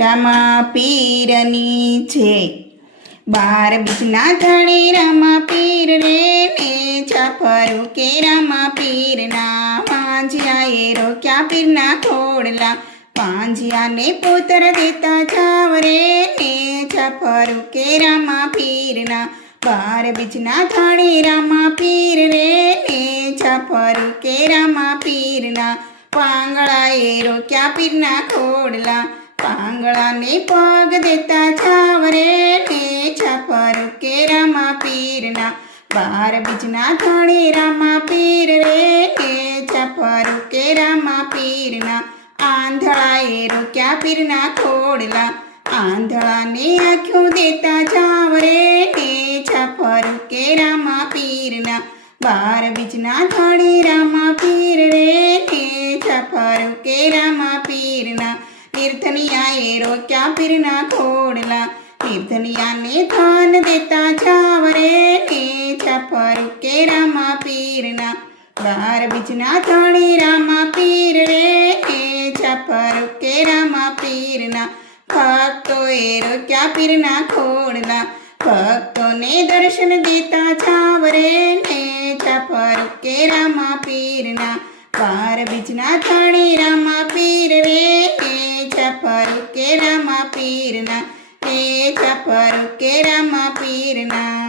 રામા પીરની છે 12 બીજના ધણે રામા પીર રે ને છાપરું કે રામા પીરના પાંજિયાએ રોક્યા પીરના ખોડલા પાંજિયાને પુત્ર દેતા જાવ રે ને છાપરું કે રામા પીરના 12 બીજના ધણે રામા પીર રે ને છાપરું કે રામા પીરના પાંગળાએ રોક્યા પીરના ખોડલા પાંગળાને પગ દેતા જાવ રે ને છાપરું કે રામા પીરના 12 બીજના ધણે રામા પીર રે ને છાપરું કે રામા પીરના આંધળાએ રોક્યા પીરના ખોડલા આંધળાને આંખો દેતા જાવ રે ને છાપરું કે રામા પીરના 12 બીજના ધણે રામા પીર રે ને છાપરું કે રામા પીરના તીર્થનિયાએ રોક્યા પીરના ખોડલા તીર્થનિયાને થાન દેતા જાવ રે ને છાપરું કે રામા પીરના 12 બીજના ધણે રામા પીર રે ને છાપરું કે રામા પીરના ભક્તોએ રોક્યા પીરના ખોડલા ભક્તોને દર્શન દેતા જાવ રે ને છાપરું કે રામા પીરના 12 બીજના ધણે રામા પીર રે ને છાપરું કે રામા પીરના છાપરું કે રામા પીરના